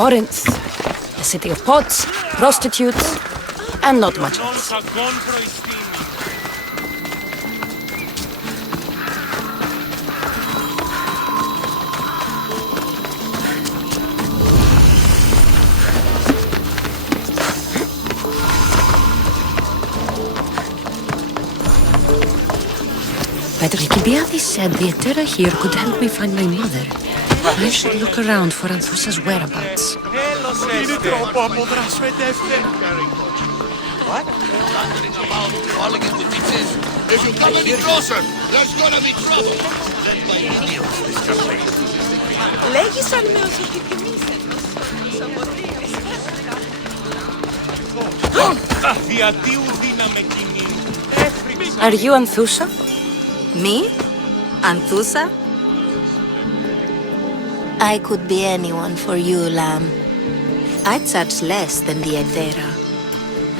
Corinth, the city of pots, prostitutes, and not much else. Alcibiades said the Etera here could help me find my mother. I should look around for ANTHOUSA's whereabouts. What? Wandering about, falling into pieces. If you come any closer, there's gonna be trouble. Let my idiots discuss it. Λέγησαν με όσο επιθυμήσετε. Are you ANTHOUSA? Me? ANTHOUSA? I could be anyone for you, lamb. I charge less than the Etera.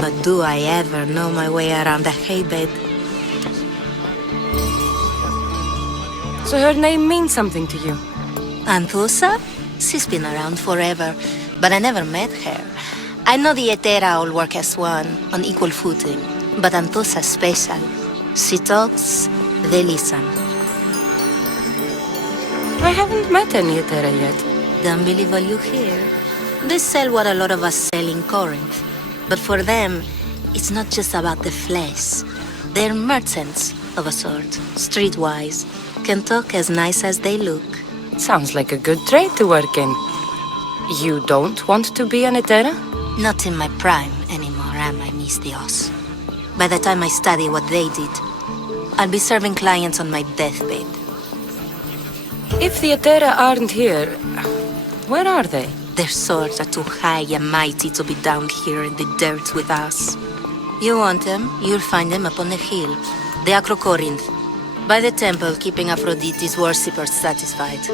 But do I ever know my way around a haybed? So her name means something to you? ANTHOUSA? She's been around forever, but I never met her. I know the Etera all work as one, on equal footing. But ANTHOUSA's special. She talks, they listen. I haven't met any Etera yet. Don't believe all you hear. They sell what a lot of us sell in Corinth. But for them, it's not just about the flesh. They're merchants, of a sort, streetwise. Can talk as nice as they look. Sounds like a good trade to work in. You don't want to be an Etera? Not in my prime anymore, am I, Miss Dios? By the time I study what they did, I'll be serving clients on my deathbed. If the Etera aren't here, where are they? Their swords are too high and mighty to be down here in the dirt with us. You want them, you'll find them up on the hill. The Acrocorinth. By the temple, keeping Aphrodite's worshippers satisfied.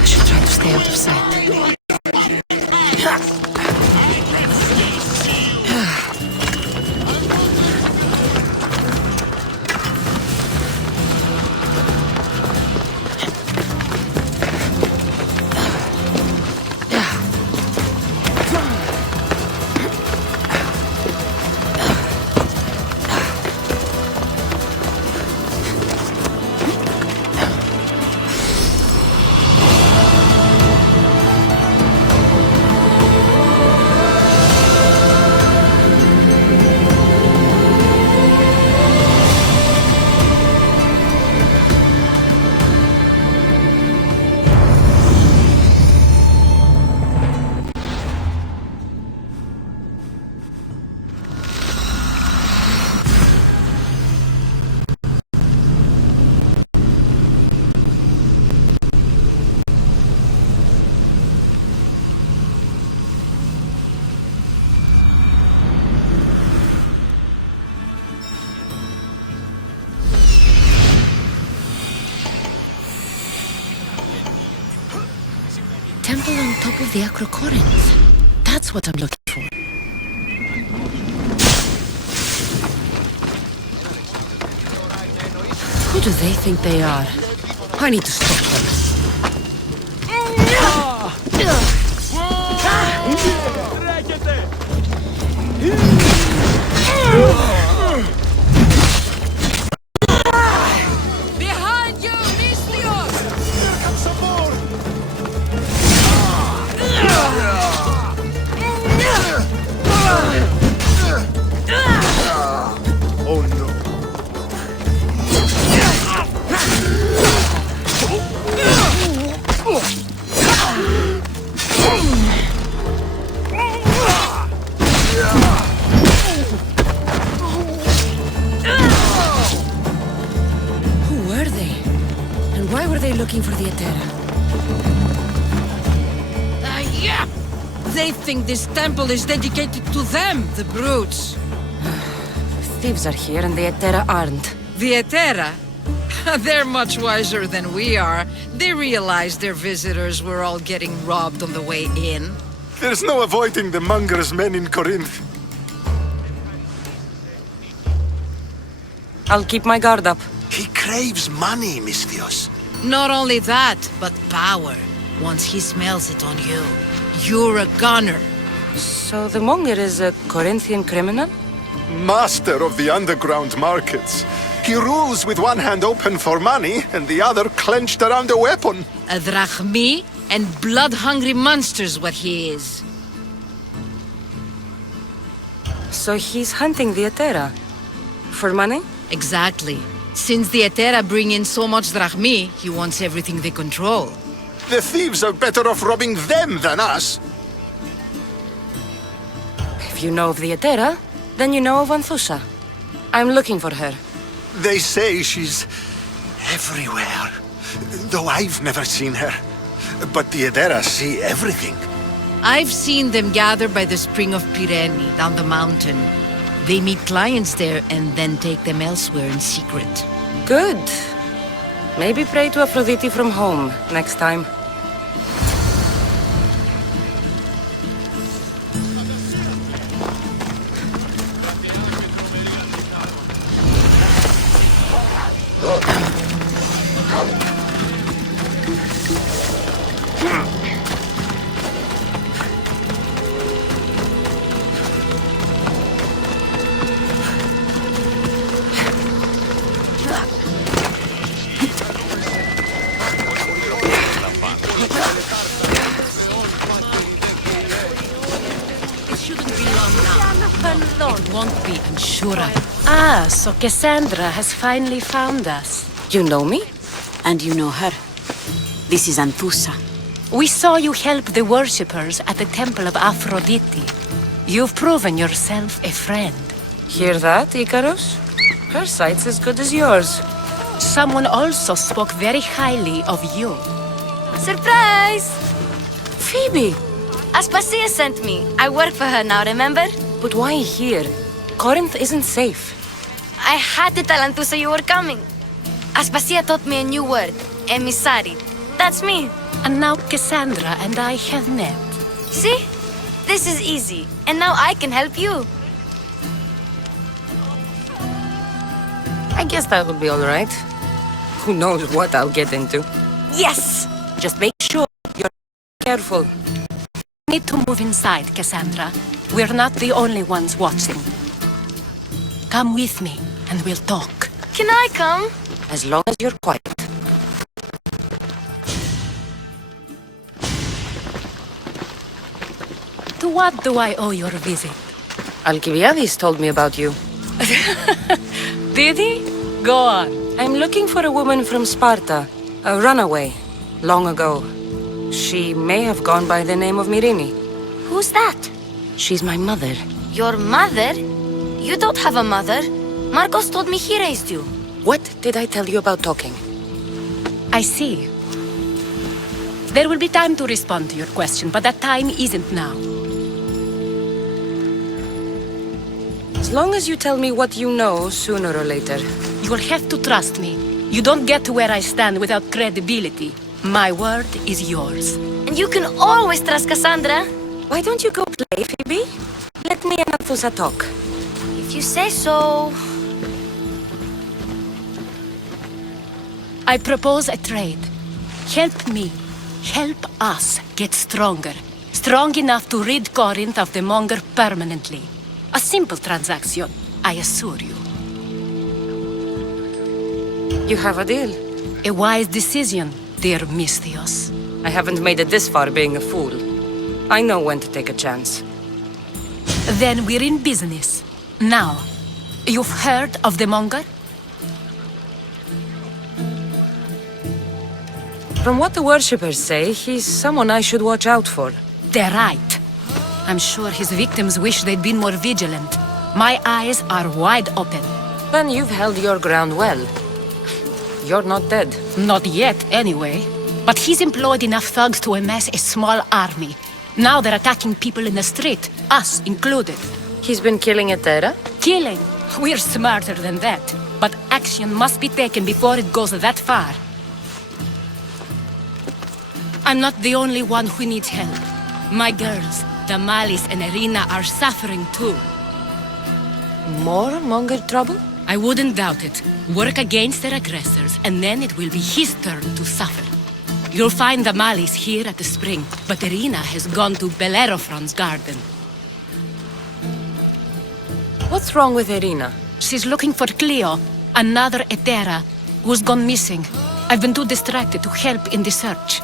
I should try to stay out of sight. Temple on top of the Acrocorinth. That's what I'm looking for. Who do they think they are? I need to stop them. Behind you, Alexios! Here comes some more! Oh no. looking for the Etera. Yeah! They think this temple is dedicated to them, the brutes. Thieves are here and the Etera aren't. The Etera? They're much wiser than we are. They realized their visitors were all getting robbed on the way in. There's no avoiding the monger's men in Corinth. I'll keep my guard up. He craves money, Misthios. Not only that, but power. Once he smells it on you, you're a gunner. So the monger is a Corinthian criminal? Master of the underground markets. He rules with one hand open for money and the other clenched around a weapon. A drachmi and blood-hungry monster's what he is. So he's hunting the Etera. For money? Exactly. Since the Etera bring in so much drachmi, he wants everything they control. The thieves are better off robbing them than us. If you know of the Etera, then you know of ANTHOUSA. I'm looking for her. They say she's everywhere, though I've never seen her. But the Edera see everything. I've seen them gather by the spring of Pirene, down the mountain. They meet clients there and then take them elsewhere in secret. Good. Maybe pray to Aphrodite from home next time. It won't be, I'm sure of it. Ah, so Kassandra has finally found us. You know me? And you know her. This is ANTHOUSA. We saw you help the worshippers at the temple of Aphrodite. You've proven yourself a friend. Hear that, Icarus? Her sight's as good as yours. Someone also spoke very highly of you. Surprise! Phoebe! Aspasia sent me. I work for her now, remember? But why here? Corinth isn't safe. I had to tell ANTHOUSA you were coming. Aspasia taught me a new word. Emissary. That's me. And now Kassandra and I have met. See? This is easy. And now I can help you. I guess that will be all right. Who knows what I'll get into. Yes! Just make sure you're careful. Need to move inside, Kassandra. We're not the only ones watching. Come with me, and we'll talk. Can I come? As long as you're quiet. To what do I owe your visit? Alcibiades told me about you. Did he? Go on. I'm looking for a woman from Sparta. A runaway. Long ago. She may have gone by the name of Myrine. Who's that? She's my mother. Your mother? You don't have a mother. Marcos told me he raised you. What did I tell you about talking? I see. There will be time to respond to your question, but that time isn't now. As long as you tell me what you know, sooner or later. You will have to trust me. You don't get to where I stand without credibility. My word is yours. And you can always trust Kassandra. Why don't you go play, Phoebe? Let me and ANTHOUSA talk. If you say so. I propose a trade. Help me. Help us get stronger. Strong enough to rid Corinth of the monger permanently. A simple transaction, I assure you. You have a deal. A wise decision, dear Misthios. I haven't made it this far being a fool. I know when to take a chance. Then we're in business. Now, you've heard of the monger? From what the worshippers say, he's someone I should watch out for. They're right. I'm sure his victims wish they'd been more vigilant. My eyes are wide open. Then you've held your ground well. you're not dead. Not yet, anyway. But he's employed enough thugs to amass a small army. Now they're attacking people in the street, us included. He's been killing Etera? Killing. We're smarter than that. But action must be taken before it goes that far. I'm not the only one who needs help. My girls, Damalis and Irina, are suffering too. More Monger trouble? I wouldn't doubt it. Work against their aggressors, and then it will be his turn to suffer. You'll find Damalis here at the spring, but Irina has gone to Bellerophon's garden. What's wrong with Irina? She's looking for Cleo, another Etera, who's gone missing. I've been too distracted to help in the search.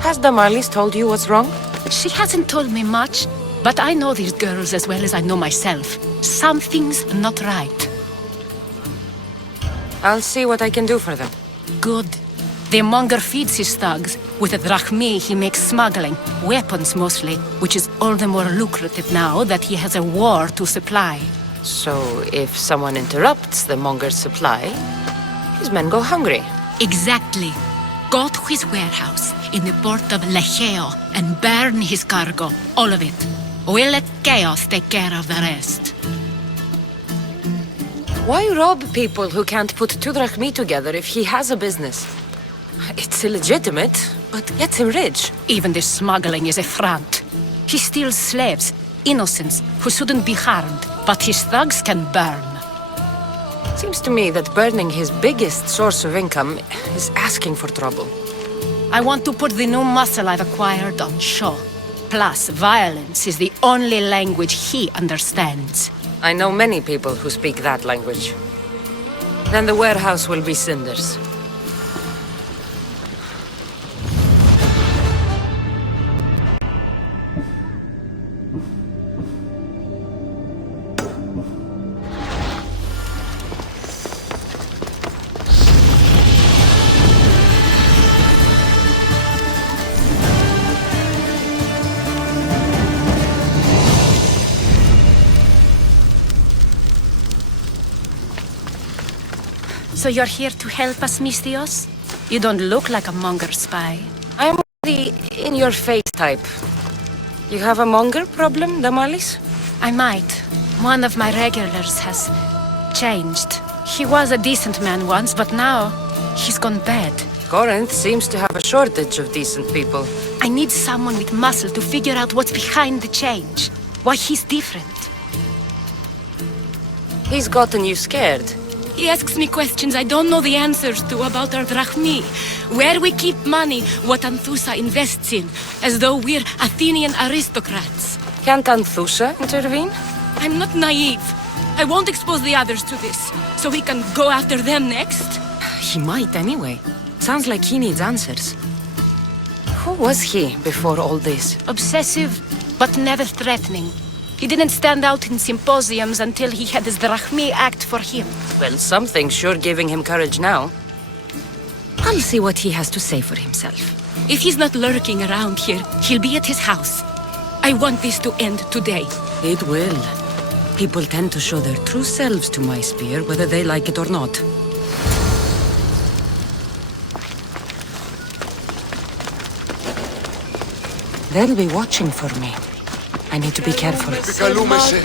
Has Damalis told you what's wrong? She hasn't told me much, but I know these girls as well as I know myself. Something's not right. I'll see what I can do for them. Good. The monger feeds his thugs. With the drachmi, he makes smuggling, weapons mostly, which is all the more lucrative now that he has a war to supply. So, if someone interrupts the monger's supply, his men go hungry. Exactly. Go to his warehouse in the port of Lecheo and burn his cargo, all of it. We'll let chaos take care of the rest. Why rob people who can't put 2 drachmi together if he has a business? It's illegitimate, but gets him rich. Even the smuggling is a front. He steals slaves, innocents, who shouldn't be harmed, but his thugs can burn. Seems to me that burning his biggest source of income is asking for trouble. I want to put the new muscle I've acquired on show. Plus, violence is the only language he understands. I know many people who speak that language. Then the warehouse will be cinders. So you're here to help us, Mystios? You don't look like a monger spy. I'm the in-your-face type. You have a monger problem, Damalis? I might. One of my regulars has changed. He was a decent man once, but now he's gone bad. Corinth seems to have a shortage of decent people. I need someone with muscle to figure out what's behind the change. Why he's different. He's gotten you scared. He asks me questions I don't know the answers to about our drachmi, where we keep money, what ANTHOUSA invests in, as though we're Athenian aristocrats. Can't ANTHOUSA intervene? I'm not naive. I won't expose the others to this, so we can go after them next. He might anyway. Sounds like he needs answers. Who was he before all this? Obsessive, but never threatening. He didn't stand out in symposiums until he had his drachmi act for him. Well, something's sure giving him courage now. I'll see what he has to say for himself. If he's not lurking around here, he'll be at his house. I want this to end today. It will. People tend to show their true selves to my spear, whether they like it or not. They'll be watching for me. I need to be careful. Επικαλούμεσαι.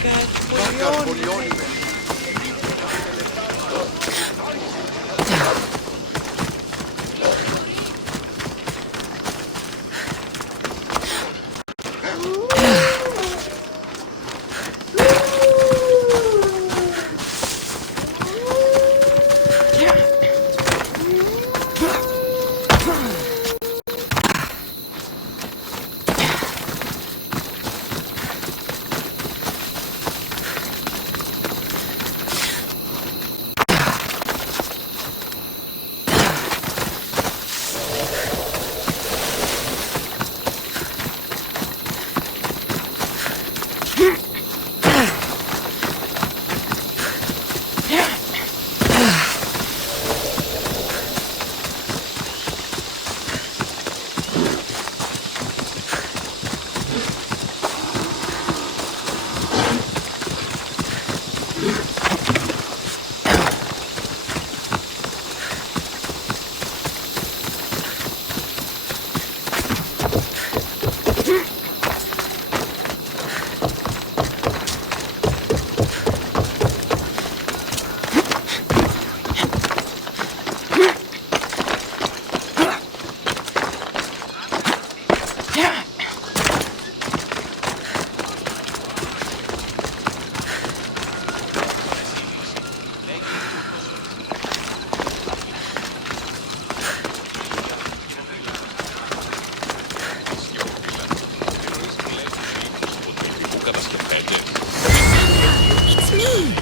It's me!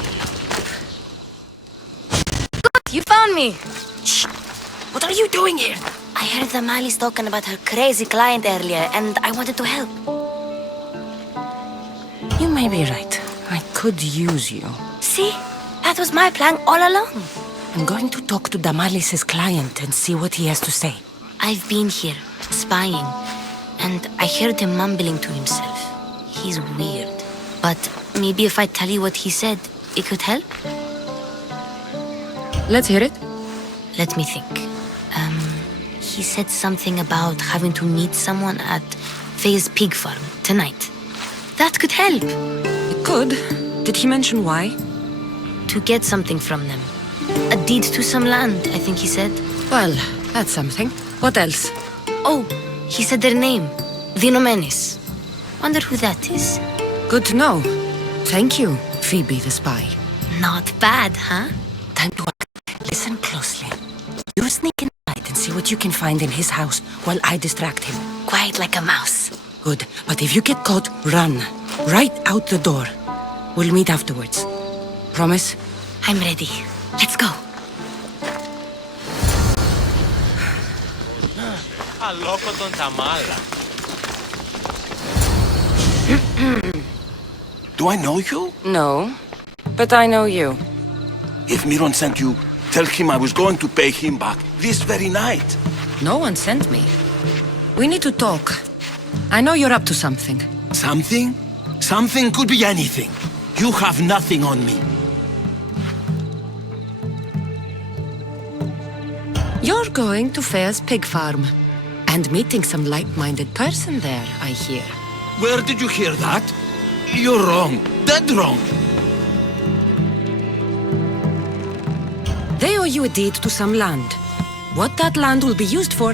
You found me! Shh! What are you doing here? I heard the Mali's talking about her crazy client earlier, and I wanted to help. You may be right. I could use you. See? That was my plan all along. I'm going to talk to Damalis's client and see what he has to say. I've been here, spying, and I heard him mumbling to himself. He's weird. But maybe if I tell you what he said, it could help? Let's hear it. Let me think. He said something about having to meet someone at Faye's pig farm tonight. That could help. It could. Did he mention why? To get something from them. A deed to some land, I think he said. Well, that's something. What else? Oh, he said their name. Vinomenis. Wonder who that is. Good to know. Thank you, Phoebe the spy. Not bad, huh? Time to act. Listen closely. You sneak inside and see what you can find in his house while I distract him. Quiet like a mouse. Good, but if you get caught, run. Right out the door. We'll meet afterwards. Promise? I'm ready. Let's go. Do I know you? No, but I know you. If Miron sent you, tell him I was going to pay him back this very night. No one sent me. We need to talk. I know you're up to something. Something? Something could be anything. You have nothing on me. You're going to Faye's pig farm. And meeting some like-minded person there, I hear. Where did you hear that? You're wrong. Dead wrong. They owe you a deed to some land. What that land will be used for,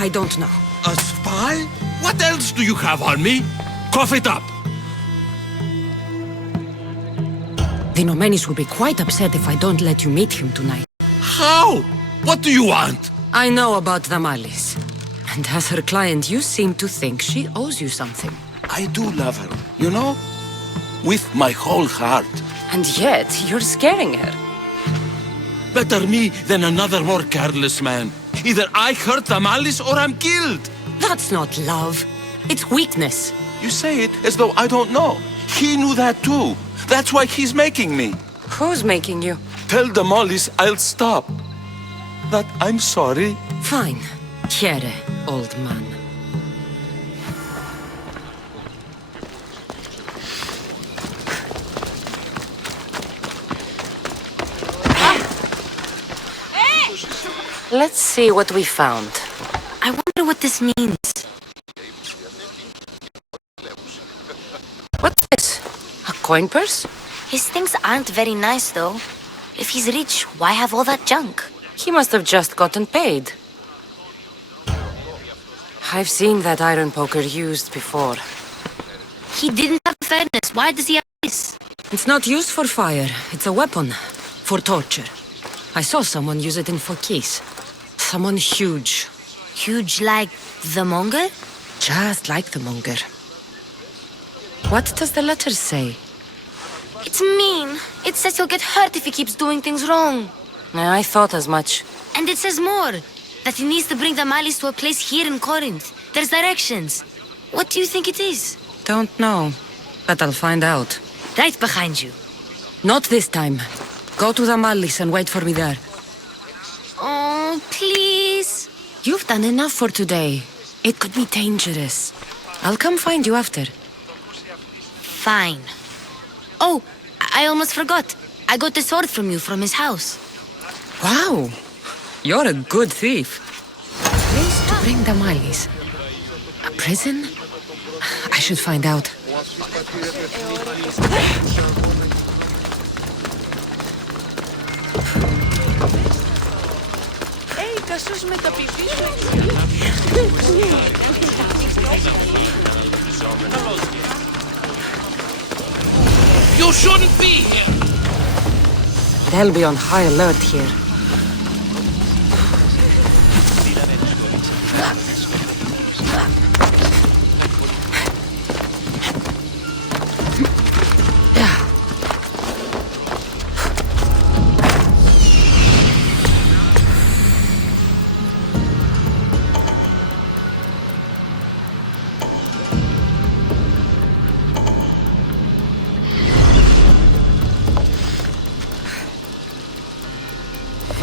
I don't know. A spy? What else do you have on me? Cough it up. Vinomenis will be quite upset if I don't let you meet him tonight. How? What do you want? I know about Damalis. And as her client, you seem to think she owes you something. I do love her, you know? With my whole heart. And yet, you're scaring her. Better me than another more careless man. Either I hurt Damalis or I'm killed. That's not love. It's weakness. You say it as though I don't know. He knew that too. That's why he's making me. Who's making you? Tell Damalis I'll stop. That I'm sorry. Fine. Chiere, old man. Let's see what we found. I wonder what this means. What's this? A coin purse? His things aren't very nice, though. If he's rich, why have all that junk? He must have just gotten paid. I've seen that iron poker used before. He didn't have a furnace. Why does he have this? It's not used for fire. It's a weapon. For torture. I saw someone use it in Phokis. Someone huge. Huge like the Monger? Just like the Monger. What does the letter say? It's mean. It says he'll get hurt if he keeps doing things wrong. I thought as much. And it says more. That he needs to bring the Malis to a place here in Corinth. There's directions. What do you think it is? Don't know. But I'll find out. Right behind you. Not this time. Go to the Malis and wait for me there. Oh, please. You've done enough for today. It could be dangerous. I'll come find you after. Fine. Oh, I almost forgot. I got the sword from you from his house. Wow. You're a good thief. A place to bring the Malis. A prison? I should find out. You shouldn't be here. They'll be on high alert here.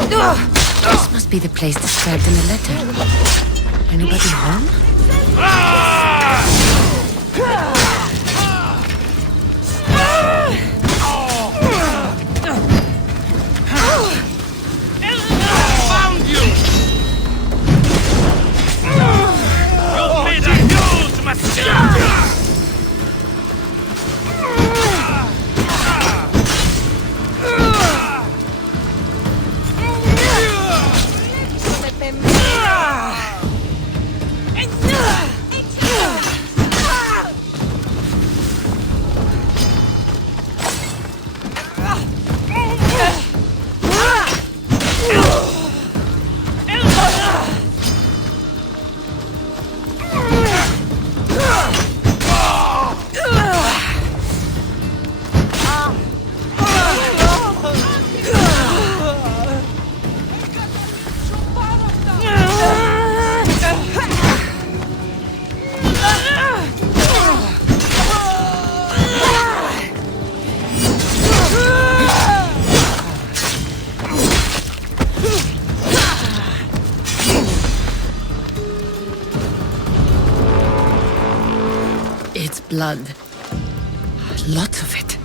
This must be the place described in the letter. Anybody home? Found you! You've made a huge mistake! It's blood. Lots of it.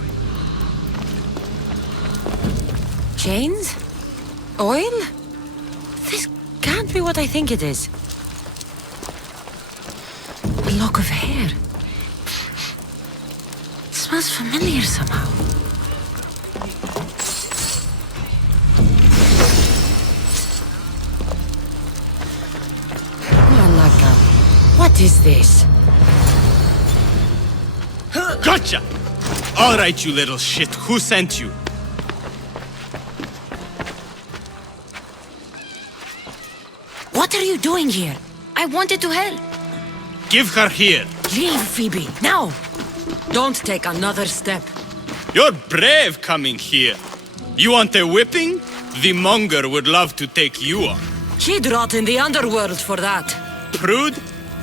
Chains? Oil? This can't be what I think it is. A lock of hair. It smells familiar somehow. Malaka, what is this? Gotcha! All right, you little shit. Who sent you? What are you doing here? I wanted to help. Give her here. Leave, Phoebe, now! Don't take another step. You're brave coming here. You want a whipping? The monger would love to take you on. He'd rot in the underworld for that. Prude,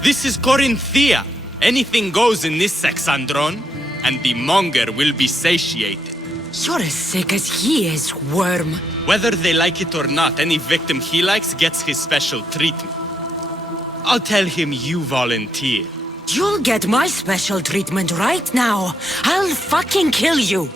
this is Corinthia. Anything goes in this Sexandron, and the monger will be satiated. You're as sick as he is, worm. Whether they like it or not, any victim he likes gets his special treatment. I'll tell him you volunteer. You'll get my special treatment right now. I'll fucking kill you.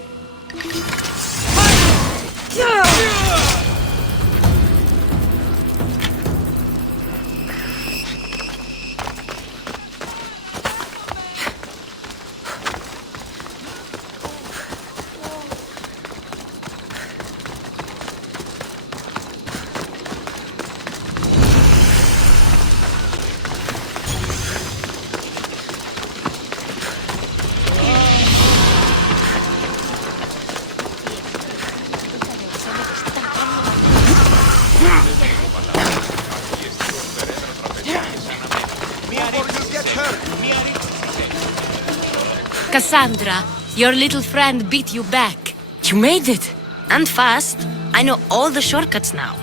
Kassandra, your little friend beat you back. You made it. And fast. I know all the shortcuts now.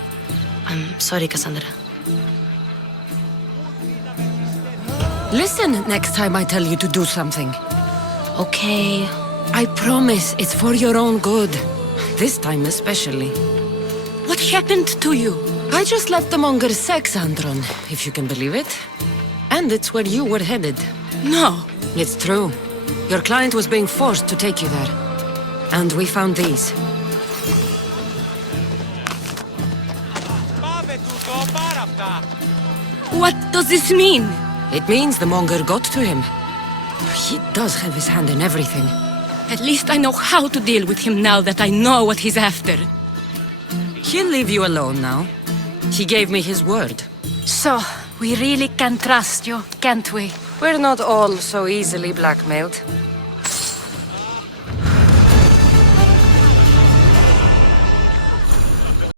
I'm sorry, Kassandra. Listen next time I tell you to do something. Okay. I promise it's for your own good. This time especially. What happened to you? I just left the monger's Sexandron, if you can believe it. And it's where you were headed. No. It's true. Your client was being forced to take you there. And we found these. What does this mean? It means the monger got to him. He does have his hand in everything. At least I know how to deal with him now that I know what he's after. He'll leave you alone now. He gave me his word. So, we really can trust you, can't we? We're not all so easily blackmailed.